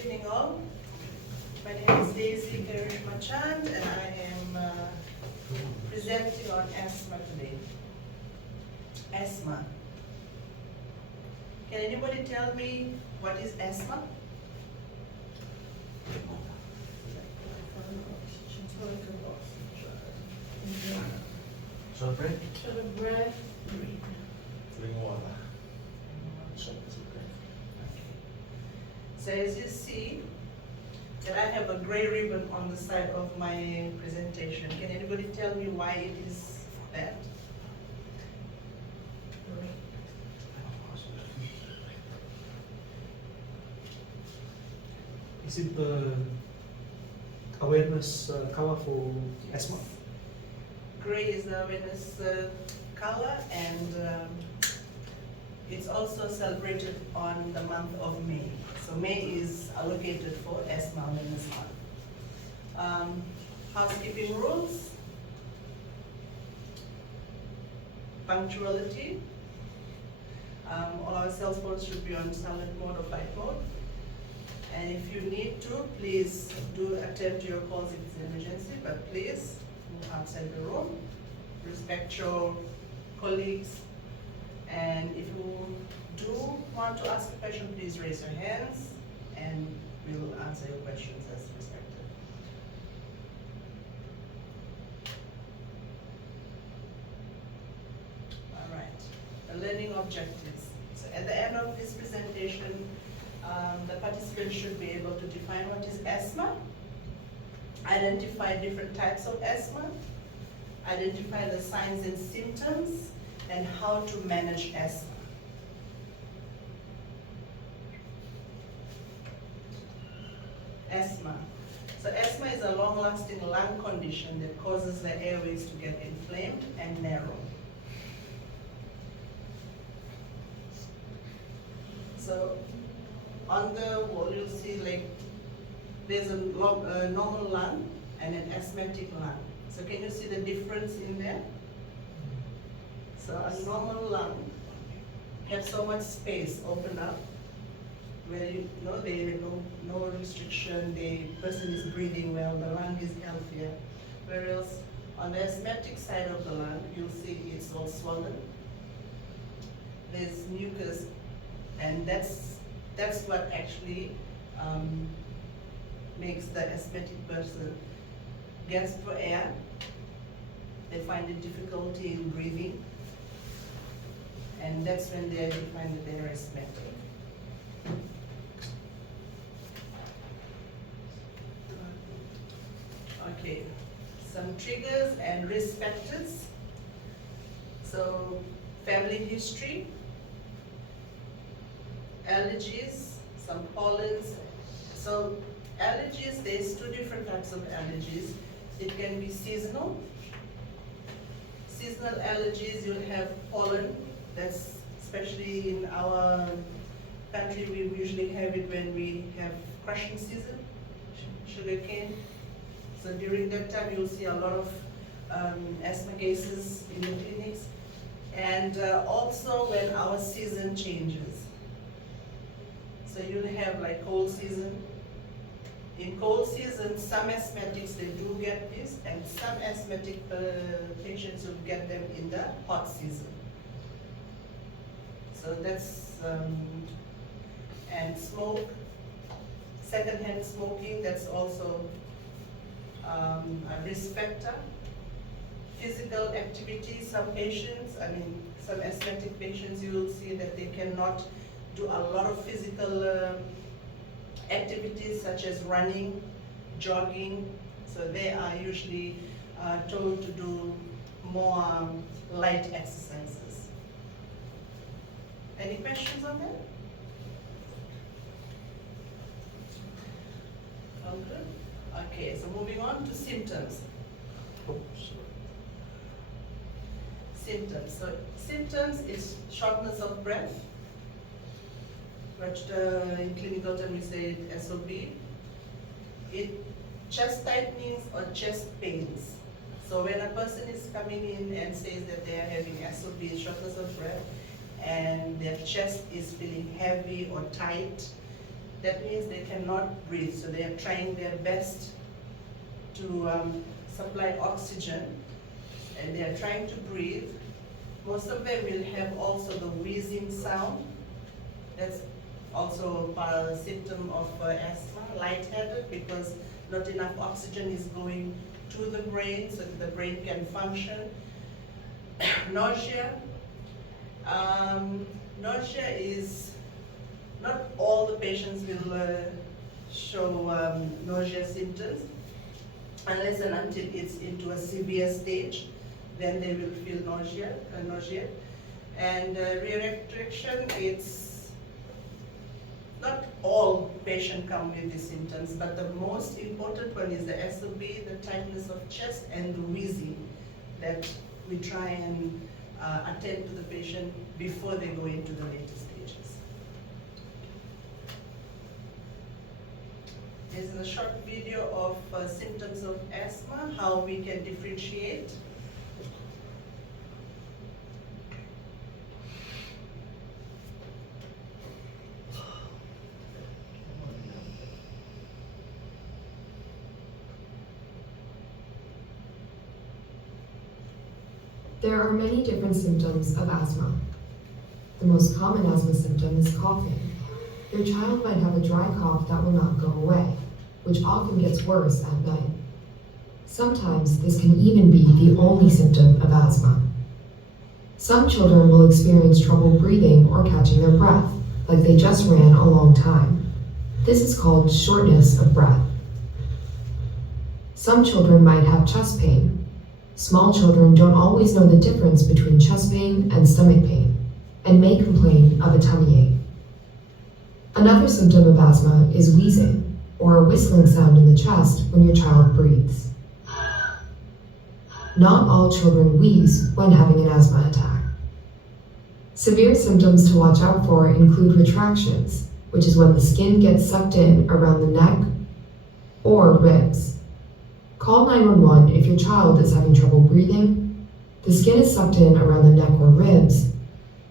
evening all. My name is Daisy Karishmachand and I am presenting on asthma today. Asthma. Can anybody tell me what is asthma? Short break? Short breath. Drink water. So as you see, that I have a gray ribbon on the side of my presentation. Can anybody tell me why it is that? Is it the awareness color for asthma? Gray is the awareness color, and it's also celebrated on the month of May. So May is allocated for Asthma Awareness Month. Housekeeping rules, punctuality. Our cell phones should be on silent mode or flight mode. And if you need to, please do attend to your calls if it's an emergency, but please move outside the room. Respect your colleagues. And if you do want to ask a question, please raise your hands and we'll answer your questions as expected. All right, the learning objectives. So at the end of this presentation, the participants should be able to define what is asthma, identify different types of asthma, identify the signs and symptoms, and how to manage asthma. Asthma. So asthma is a long-lasting lung condition that causes the airways to get inflamed and narrow. So on the wall you'll see like there's a normal lung and an asthmatic lung. So can you see the difference in there? So a normal lung have so much space open up where you know there no restriction, the person is breathing well, the lung is healthier. Whereas on the asthmatic side of the lung, you'll see it's all swollen. There's mucus, and that's what actually makes the asthmatic person gasp for air. They find it difficulty in breathing. And that's when they define that they're asthmatic. Okay, some triggers and risk factors. So, family history, allergies, some pollens. So, allergies, there's two different types of allergies. It can be seasonal. Seasonal allergies, you'll have pollen. That's especially in our country, we usually have it when we have crushing season, sugarcane. So during that time, you'll see a lot of asthma cases in the clinics. And also when our season changes. So you'll have like cold season. In cold season, some asthmatics, they do get this, and some asthmatic patients will get them in the hot season. So that's, and smoke, secondhand smoking, that's also a risk factor. Physical activity, some patients, some asthmatic patients, you will see that they cannot do a lot of physical activities such as running, jogging, so they are usually told to do more light exercises. Any questions on that? All good? Okay, so moving on to symptoms. Oh, sorry. Symptoms. So symptoms is shortness of breath, but in clinical term we say SOB. Chest tightnings or chest pains. So when a person is coming in and says that they are having SOB, shortness of breath, and their chest is feeling heavy or tight, That means they cannot breathe, so they are trying their best to supply oxygen, and they are trying to breathe. Most of them will have also the wheezing sound. That's also a symptom of asthma, lightheaded, because not enough oxygen is going to the brain so that the brain can function. Nausea. Nausea is, not all the patients will show nausea symptoms, unless and until it's into a severe stage, then they will feel nausea. And rear-retraction, it's not all patients come with these symptoms, but the most important one is the SOB, the tightness of chest, and the wheezing, that we try and attend to the patient before they go into the later stages. This is a short video of symptoms of asthma, how we can differentiate. There are many different symptoms of asthma. The most common asthma symptom is coughing. Your child might have a dry cough that will not go away, which often gets worse at night. Sometimes this can even be the only symptom of asthma. Some children will experience trouble breathing or catching their breath, like they just ran a long time. This is called shortness of breath. Some children might have chest pain. Small children don't always know the difference between chest pain and stomach pain, and may complain of a tummy ache. Another symptom of asthma is wheezing, or a whistling sound in the chest when your child breathes. Not all children wheeze when having an asthma attack. Severe symptoms to watch out for include retractions, which is when the skin gets sucked in around the neck or ribs. Call 911 if your child is having trouble breathing, the skin is sucked in around the neck or ribs,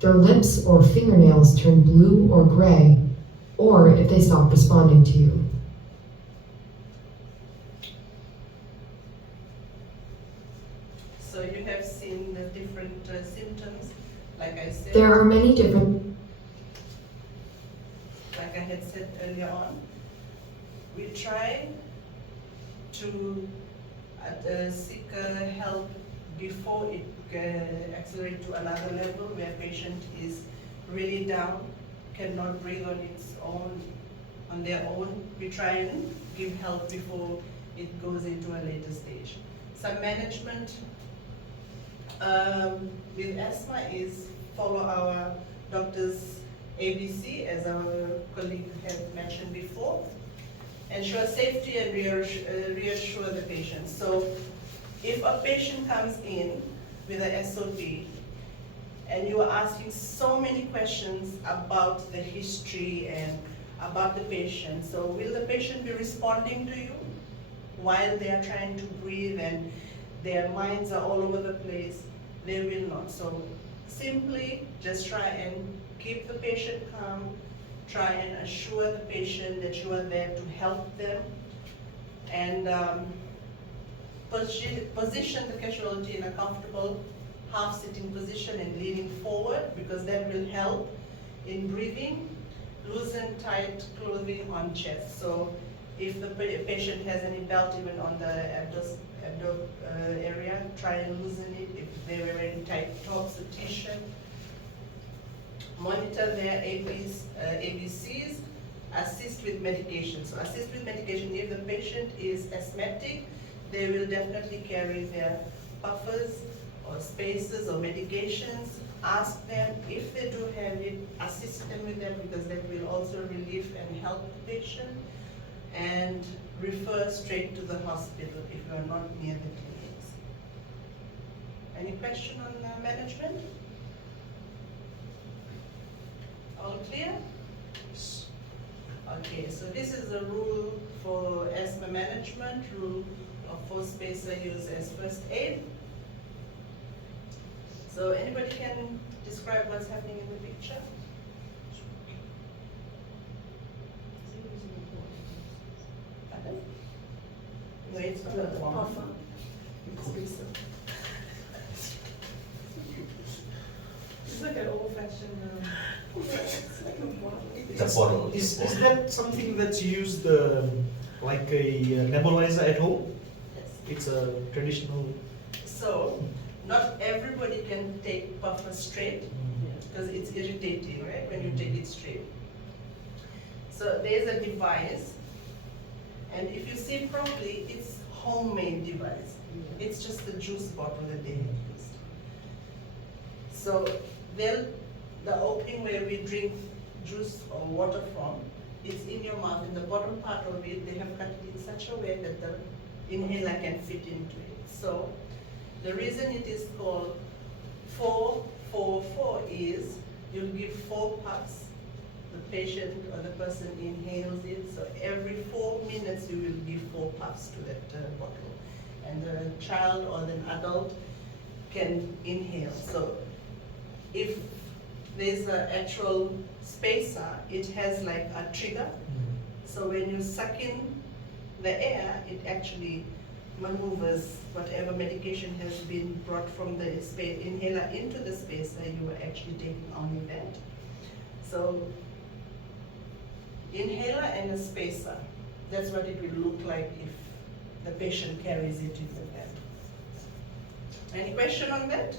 their lips or fingernails turn blue or gray, or if they stop responding to you. So you have seen the different symptoms, like I said. There are many different... Like I had said earlier on, we try to seek help before it accelerates to another level where patient is really down, cannot breathe on their own. We try and give help before it goes into a later stage. Some management with asthma is follow our doctor's ABC, as our colleague had mentioned before. Ensure safety and reassure the patient. So if a patient comes in with a SOP and you are asking so many questions about the history and about the patient, so will the patient be responding to you while they are trying to breathe and their minds are all over the place? They will not. So simply just try and keep the patient calm. Try and assure the patient that you are there to help them, and position the casualty in a comfortable half-sitting position and leaning forward, because that will help in breathing. Loosen tight clothing on chest. So if the patient has any belt even on the abdo area, try and loosen it. If they were wearing tight tops or t-shirt, monitor their ABCs, assist with medication. So assist with medication, if the patient is asthmatic, they will definitely carry their puffers or spacers or medications. Ask them if they do have it, assist them with that, because that will also relieve and help the patient. And refer straight to the hospital if you are not near the clinics. Any question on management? All clear? Okay, so this is a rule for asthma management, rule of 4 spacer use as first aid. So anybody can describe what's happening in the picture? Wait for the puffer. It's like an old-fashioned. It's like a bottle. It's a bottle. Is that something that's used like a nebulizer at home? Yes. It's a traditional. So, not everybody can take puffer straight because it's irritating, right, when you take it straight. So there's a device, and if you see properly, it's homemade device. It's just the juice bottle that they have used. So the opening where we drink juice or water from, it's in your mouth. In the bottom part of it, they have cut it in such a way that the inhaler can fit into it. So the reason it is called 4-4-4 is you'll give 4 puffs. The patient or the person inhales it. So every 4 minutes you will give 4 puffs to that bottle. And the child or the adult can inhale. So if there's an actual spacer, it has like a trigger. So when you suck in the air, it actually maneuvers whatever medication has been brought from the inhaler into the spacer. You are actually taking only that. So inhaler and a spacer, that's what it will look like if the patient carries it in the bag. Any question on that?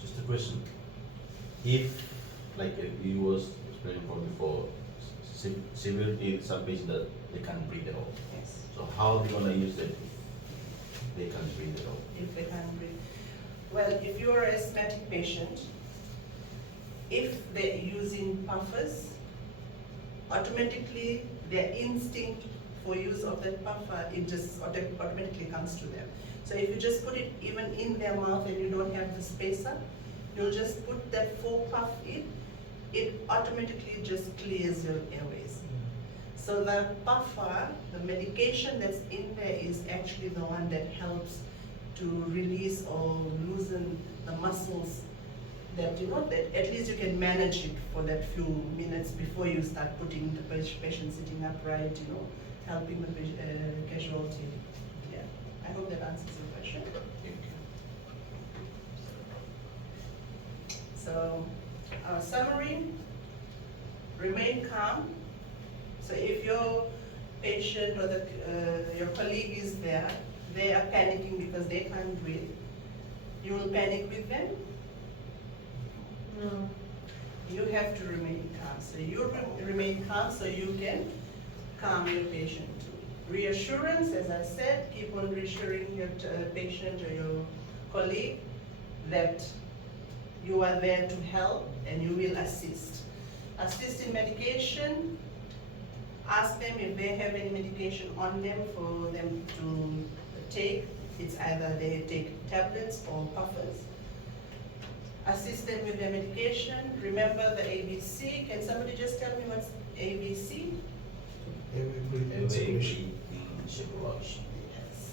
Just a question. If, like you was explaining from before, severely some patients that they can't breathe at all. Yes. So how are they gonna use it if they can't breathe at all? If they can't breathe. Well, if you're an asthmatic patient, if they're using puffers, automatically their instinct for use of that puffer, it just automatically comes to them. So if you just put it even in their mouth and you don't have the spacer, you'll just put that 4 puff in, it automatically just clears your airways. So the puffer, the medication that's in there is actually the one that helps to release or loosen the muscles that, you know, that at least you can manage it for that few minutes before you start putting the patient sitting upright, you know, helping the casualty. Yeah, I hope that answers your question. So, our summary, remain calm. So if your patient or your colleague is there, they are panicking because they can't breathe, you will panic with them? No. You have to remain calm. So you remain calm so you can calm your patient too. Reassurance, as I said, keep on reassuring your patient or your colleague that you are there to help and you will assist. Assist in medication. Ask them if they have any medication on them for them to take. It's either they take tablets or puffers. Assist them with their medication. Remember the ABC. Can somebody just tell me what's ABC? Circulation. Yes.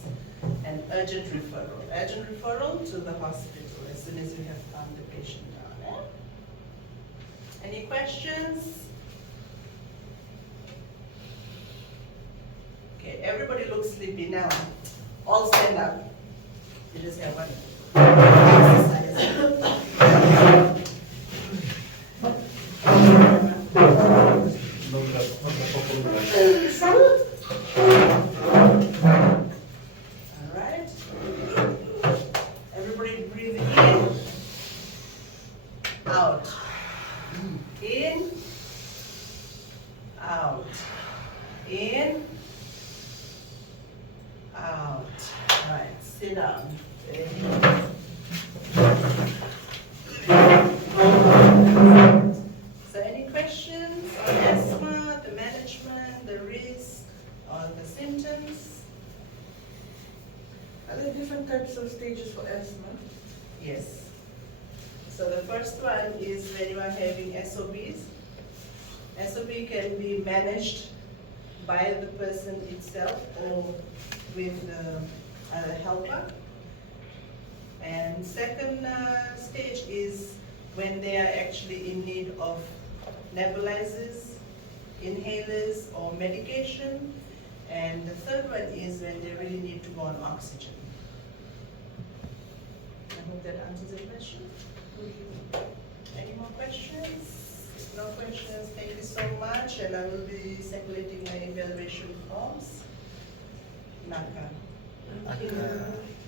And urgent referral. Urgent referral to the hospital as soon as you have calmed the patient down. Any questions? Okay, everybody looks sleepy now. All stand up. You just have one exercise. All right. Everybody breathe in, out. In, out. In, out. Right, sit down. So any questions on asthma, the management, the risk, or the symptoms? Are there different types of stages for asthma? Yes. So the first one is when you are having SOBs. SOB can be managed by the person itself or with a helper. And second stage is when they are actually in need of nebulizers, inhalers, or medication. And the third one is when they really need to go on oxygen. I hope that answers the question. Any more questions? If no questions, thank you so much, and I will be circulating my evaluation forms. Naka. Thank you.